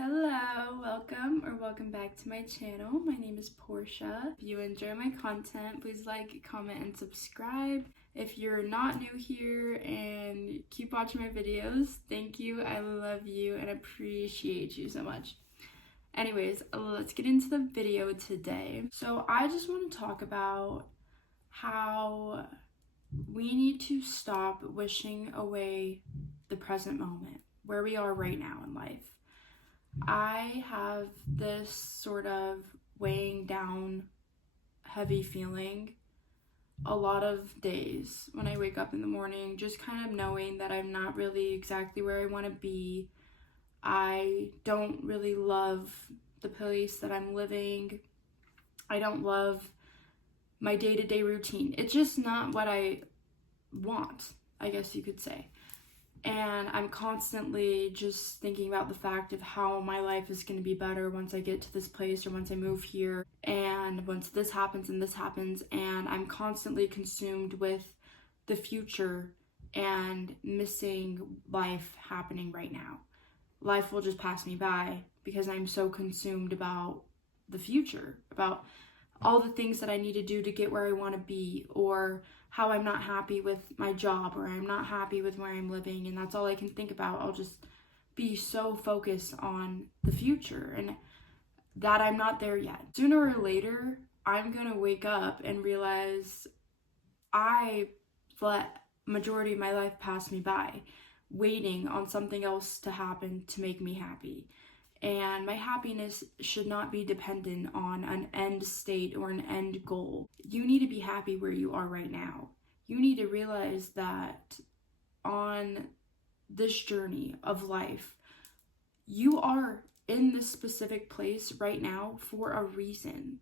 Hello, welcome back to my channel. My name is Portia. If you enjoy my content, please like, comment, and subscribe. If you're not new here and keep watching my videos, thank you. I love you and appreciate you so much. Anyways, let's get into the video today. So I just want to talk about how we need to stop wishing away the present moment, where we are right now in life. I have this sort of weighing down, heavy feeling a lot of days when I wake up in the morning, just kind of knowing that I'm not really exactly where I want to be. I don't really love the place that I'm living. I don't love my day-to-day routine. It's just not what I want, I guess you could say. And I'm constantly just thinking about the fact of how my life is going to be better once I get to this place or once I move here, and once this happens and this happens, and I'm constantly consumed with the future and missing life happening right now. Life will just pass me by because I'm so consumed about the future, about all the things that I need to do to get where I want to be, or how I'm not happy with my job, or I'm not happy with where I'm living, and that's all I can think about. I'll just be so focused on the future and that I'm not there yet. Sooner or later, I'm gonna wake up and realize I let majority of my life pass me by, waiting on something else to happen to make me happy. And my happiness should not be dependent on an end state or an end goal. You need to be happy where you are right now. You need to realize that on this journey of life, you are in this specific place right now for a reason.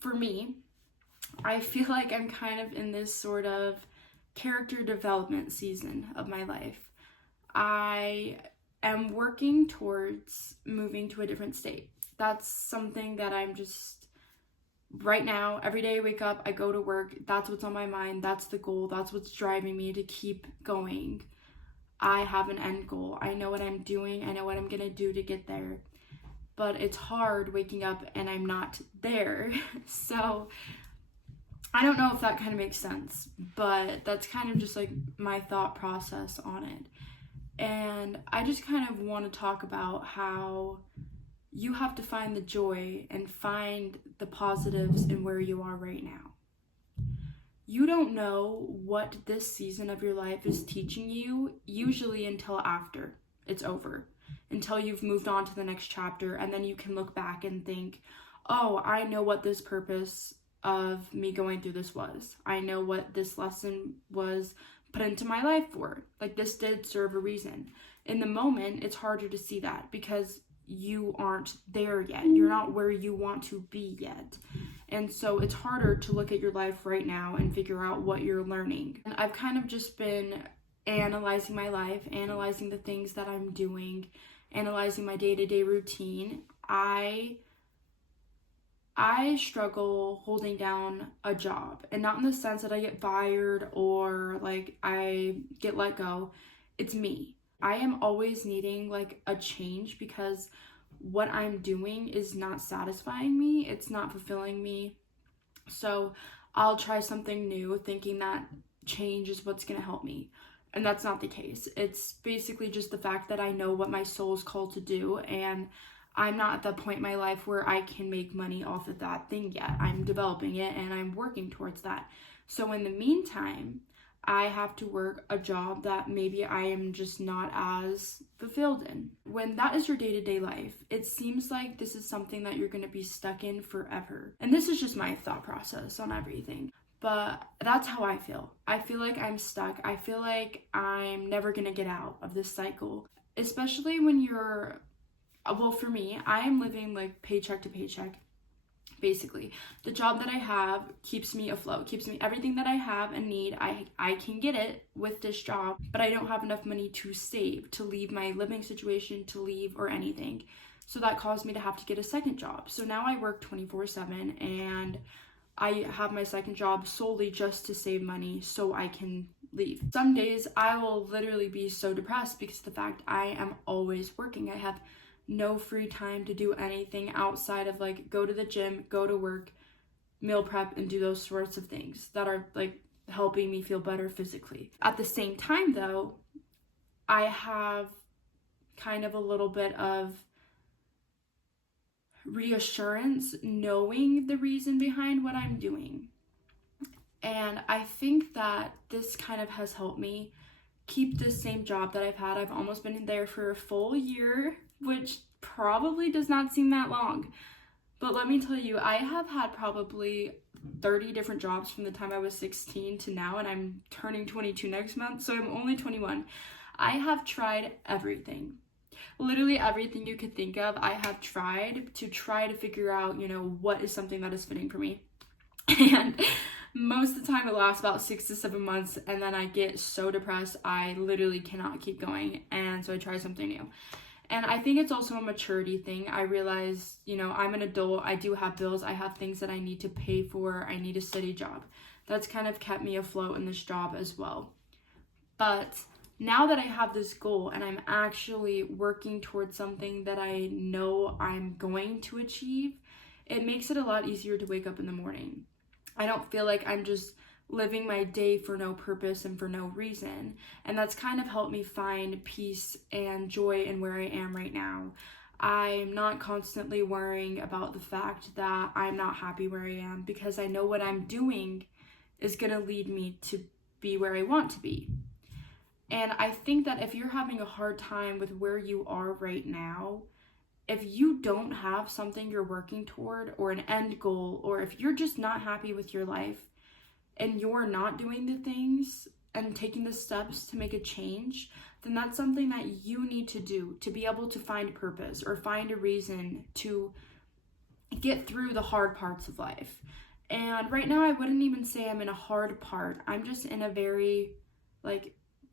For me, I feel like I'm kind of in this sort of character development season of my life. I am working towards moving to a different state. That's something that I'm just, right now, every day I wake up, I go to work, that's what's on my mind, that's the goal, that's what's driving me to keep going. I have an end goal. I know what I'm doing, I know what I'm gonna do to get there. But it's hard waking up and I'm not there. So I don't know if that kind of makes sense, but that's kind of just like my thought process on it. And I just kind of want to talk about how you have to find the joy and find the positives in where you are right now. You don't know what this season of your life is teaching you, usually until after it's over, until you've moved on to the next chapter, and then you can look back and think, oh, I know what this purpose of me going through this was. I know what this lesson was put into my life for. Like, this did serve a reason. In the moment, it's harder to see that because you aren't there yet. You're not where you want to be yet. And so it's harder to look at your life right now and figure out what you're learning. And I've kind of just been analyzing my life, analyzing the things that I'm doing, analyzing my day-to-day routine. I struggle holding down a job, and not in the sense that I get fired or like I get let go. It's me. I am always needing like a change because what I'm doing is not satisfying me. It's not fulfilling me. So I'll try something new thinking that change is what's going to help me. And that's not the case. It's basically just the fact that I know what my soul is called to do, and I'm not at the point in my life where I can make money off of that thing yet. I'm developing it and I'm working towards that. So in the meantime, I have to work a job that maybe I am just not as fulfilled in. When that is your day-to-day life, it seems like this is something that you're going to be stuck in forever. And this is just my thought process on everything. But that's how I feel. I feel like I'm stuck. I feel like I'm never going to get out of this cycle. Especially when you're, well, for me, I am living like paycheck to paycheck. Basically, the job that I have keeps me afloat, keeps me everything that I have and need. I can get it with this job, but I don't have enough money to save, to leave my living situation, to leave or anything. So that caused me to have to get a second job. So now I work 24/7, and I have my second job solely just to save money so I can leave. Some days I will literally be so depressed because of the fact I am always working. I have no free time to do anything outside of like go to the gym, go to work, meal prep, and do those sorts of things that are like helping me feel better physically. At the same time though, I have kind of a little bit of reassurance knowing the reason behind what I'm doing. And I think that this kind of has helped me keep this same job that I've had. I've almost been there for a full year, which probably does not seem that long. But let me tell you, I have had probably 30 different jobs from the time I was 16 to now, and I'm turning 22 next month, so I'm only 21. I have tried everything. Literally everything you could think of, I have tried to figure out, what is something that is fitting for me. And most of the time it lasts about 6 to 7 months, and then I get so depressed I literally cannot keep going, and so I try something new. And I think it's also a maturity thing. I realize, I'm an adult, I do have bills, I have things that I need to pay for, I need a steady job. That's kind of kept me afloat in this job as well. But now that I have this goal and I'm actually working towards something that I know I'm going to achieve, it makes it a lot easier to wake up in the morning. I don't feel like I'm just living my day for no purpose and for no reason. And that's kind of helped me find peace and joy in where I am right now. I'm not constantly worrying about the fact that I'm not happy where I am, because I know what I'm doing is going to lead me to be where I want to be. And I think that if you're having a hard time with where you are right now, if you don't have something you're working toward or an end goal, or if you're just not happy with your life and you're not doing the things and taking the steps to make a change, then that's something that you need to do to be able to find purpose or find a reason to get through the hard parts of life. And right now I wouldn't even say I'm in a hard part. I'm just in a very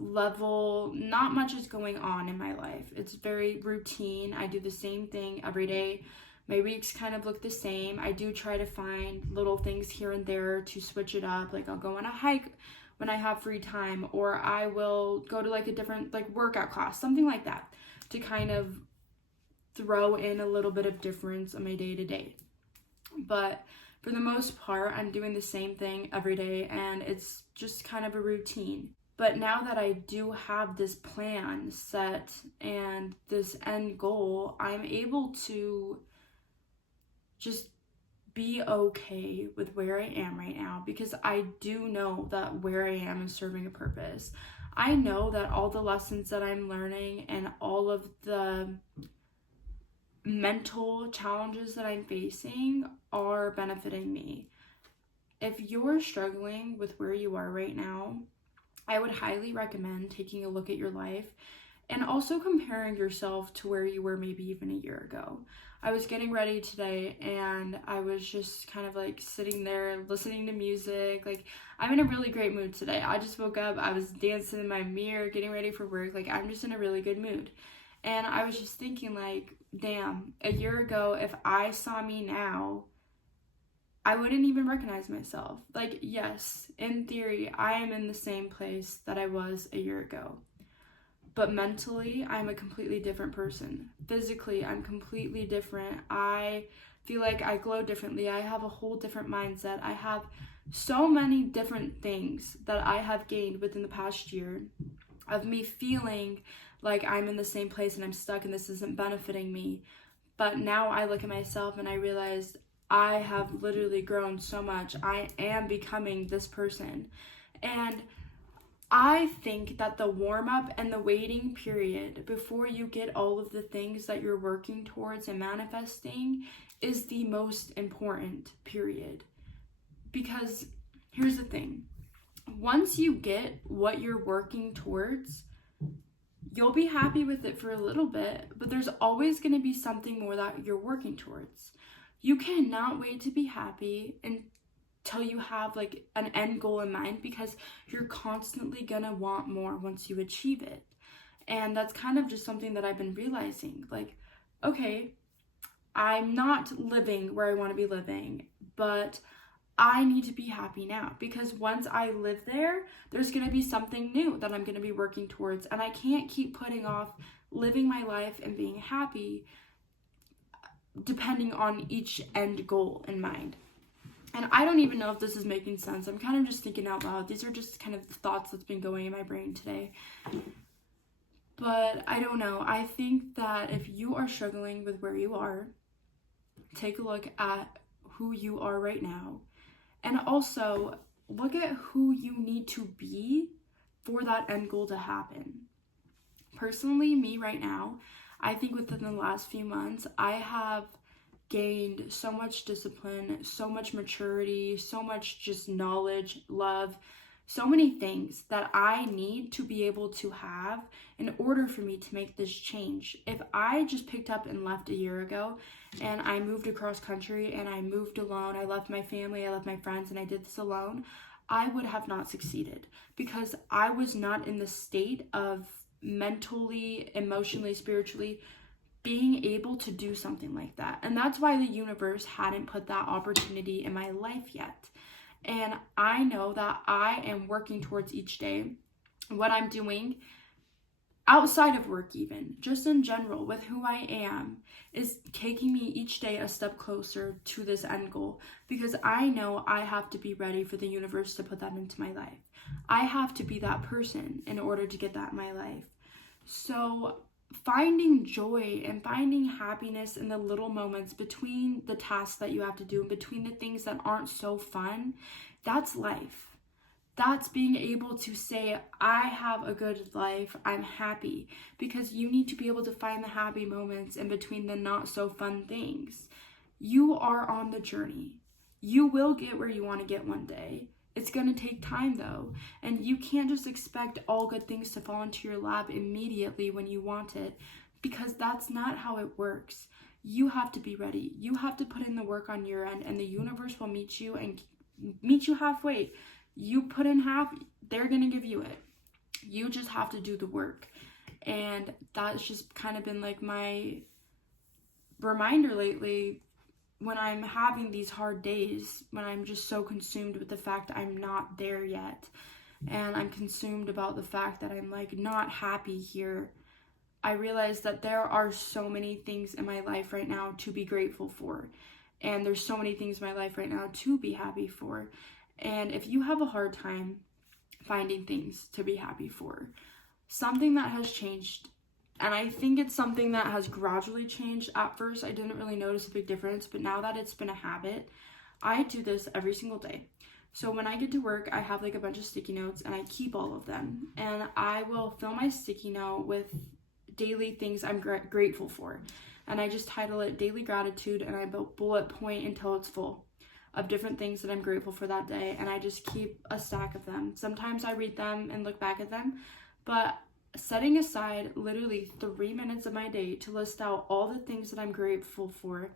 level, not much is going on in my life. It's very routine. I do the same thing every day. My weeks kind of look the same. I do try to find little things here and there to switch it up. Like I'll go on a hike when I have free time, or I will go to a different workout class, something like that, to kind of throw in a little bit of difference on my day to day. But for the most part, I'm doing the same thing every day, and it's just kind of a routine. But now that I do have this plan set and this end goal, I'm able to just be okay with where I am right now, because I do know that where I am is serving a purpose. I know that all the lessons that I'm learning and all of the mental challenges that I'm facing are benefiting me. If you're struggling with where you are right now, I would highly recommend taking a look at your life and also comparing yourself to where you were maybe even a year ago. I was getting ready today and I was just kind of sitting there listening to music. I'm in a really great mood today. I just woke up, I was dancing in my mirror, getting ready for work. I'm just in a really good mood. And I was just thinking damn, a year ago, if I saw me now, I wouldn't even recognize myself. Yes, in theory, I am in the same place that I was a year ago. But mentally, I'm a completely different person. Physically, I'm completely different. I feel like I glow differently. I have a whole different mindset. I have so many different things that I have gained within the past year of me feeling like I'm in the same place and I'm stuck and this isn't benefiting me. But now I look at myself and I realize I have literally grown so much. I am becoming this person. And I think that the warm-up and the waiting period before you get all of the things that you're working towards and manifesting is the most important period. Because here's the thing. Once you get what you're working towards, you'll be happy with it for a little bit, but there's always going to be something more that you're working towards. You cannot wait to be happy until you have an end goal in mind, because you're constantly gonna want more once you achieve it. And that's kind of just something that I've been realizing. Okay, I'm not living where I want to be living, but I need to be happy now, because once I live there, there's going to be something new that I'm going to be working towards, and I can't keep putting off living my life and being happy depending on each end goal in mind. And I don't even know if this is making sense. I'm kind of just thinking out loud. These are just kind of the thoughts that's been going in my brain today. But I don't know. I think that if you are struggling with where you are, take a look at who you are right now. And also look at who you need to be for that end goal to happen. Personally, me right now, I think within the last few months, I have gained so much discipline, so much maturity, so much just knowledge, love, so many things that I need to be able to have in order for me to make this change. If I just picked up and left a year ago and I moved across country and I moved alone, I left my family, I left my friends, and I did this alone, I would have not succeeded because I was not in the state of mentally, emotionally, spiritually being able to do something like that. And that's why the universe hadn't put that opportunity in my life yet. And I know that I am working towards each day. What I'm doing outside of work, even just in general with who I am, is taking me each day a step closer to this end goal, because I know I have to be ready for the universe to put that into my life. I have to be that person in order to get that in my life. So finding joy and finding happiness in the little moments between the tasks that you have to do and between the things that aren't so fun, that's life. That's being able to say, I have a good life, I'm happy, because you need to be able to find the happy moments in between the not so fun things. You are on the journey. You will get where you want to get one day. It's going to take time though, and you can't just expect all good things to fall into your lap immediately when you want it, because that's not how it works. You have to be ready. You have to put in the work on your end, and the universe will meet you and meet you halfway. You put in half, they're going to give you it. You just have to do the work. And that's just kind of been like my reminder lately when I'm having these hard days, when I'm just so consumed with the fact I'm not there yet, and I'm consumed about the fact that I'm like not happy here. I realize that there are so many things in my life right now to be grateful for, and there's so many things in my life right now to be happy for. And if you have a hard time finding things to be happy for, something that has changed, and I think it's something that has gradually changed. At first, I didn't really notice a big difference, but now that it's been a habit, I do this every single day. So when I get to work, I have like a bunch of sticky notes, and I keep all of them. And I will fill my sticky note with daily things I'm grateful for. And I just title it Daily Gratitude, and I bullet point until it's full of different things that I'm grateful for that day, and I just keep a stack of them. Sometimes I read them and look back at them, but setting aside literally 3 minutes of my day to list out all the things that I'm grateful for,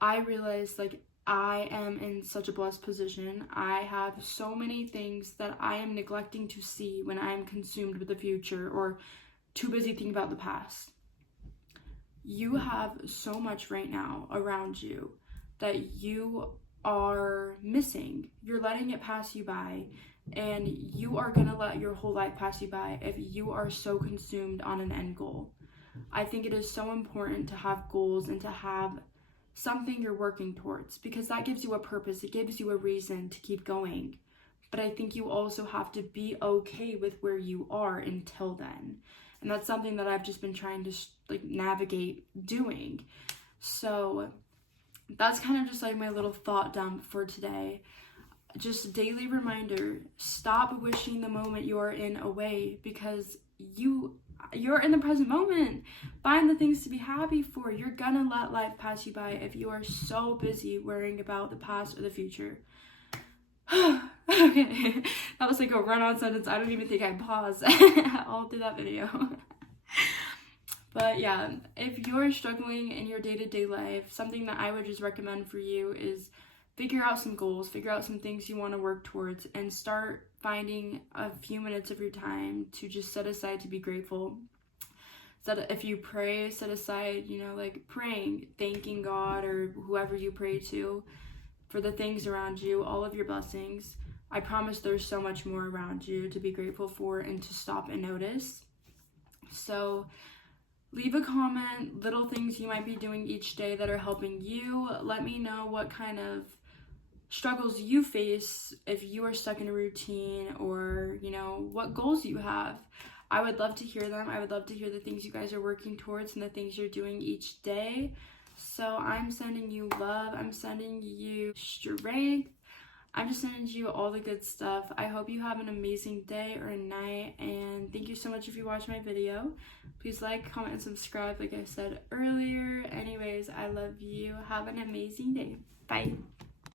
I realize like I am in such a blessed position. I have so many things that I am neglecting to see when I am consumed with the future or too busy thinking about the past. You have so much right now around you that you are missing. You're letting it pass you by, and you are gonna let your whole life pass you by if you are so consumed on an end goal. I think it is so important to have goals and to have something you're working towards, because that gives you a purpose. It gives you a reason to keep going. But I think you also have to be okay with where you are until then. And that's something that I've just been trying to navigate doing. So that's kind of just like my little thought dump for today. Just a daily reminder, stop wishing the moment you are in away, because you're in the present moment. Find the things to be happy for. You're gonna let life pass you by if you are so busy worrying about the past or the future. Okay, that was like a run-on sentence. I don't even think I paused all through that video. But yeah, if you're struggling in your day-to-day life, something that I would just recommend for you is figure out some goals, figure out some things you want to work towards, and start finding a few minutes of your time to just set aside to be grateful. So that if you pray, set aside, like praying, thanking God or whoever you pray to for the things around you, all of your blessings. I promise there's so much more around you to be grateful for and to stop and notice. So leave a comment, little things you might be doing each day that are helping you. Let me know what kind of struggles you face if you are stuck in a routine, or what goals you have. I would love to hear them. I would love to hear the things you guys are working towards and the things you're doing each day. So I'm sending you love, I'm sending you strength, I'm just sending you all the good stuff. I hope you have an amazing day or night, and thank you so much if you watched my video. Please like, comment, and subscribe like I said earlier. Anyways, I love you. Have an amazing day. Bye.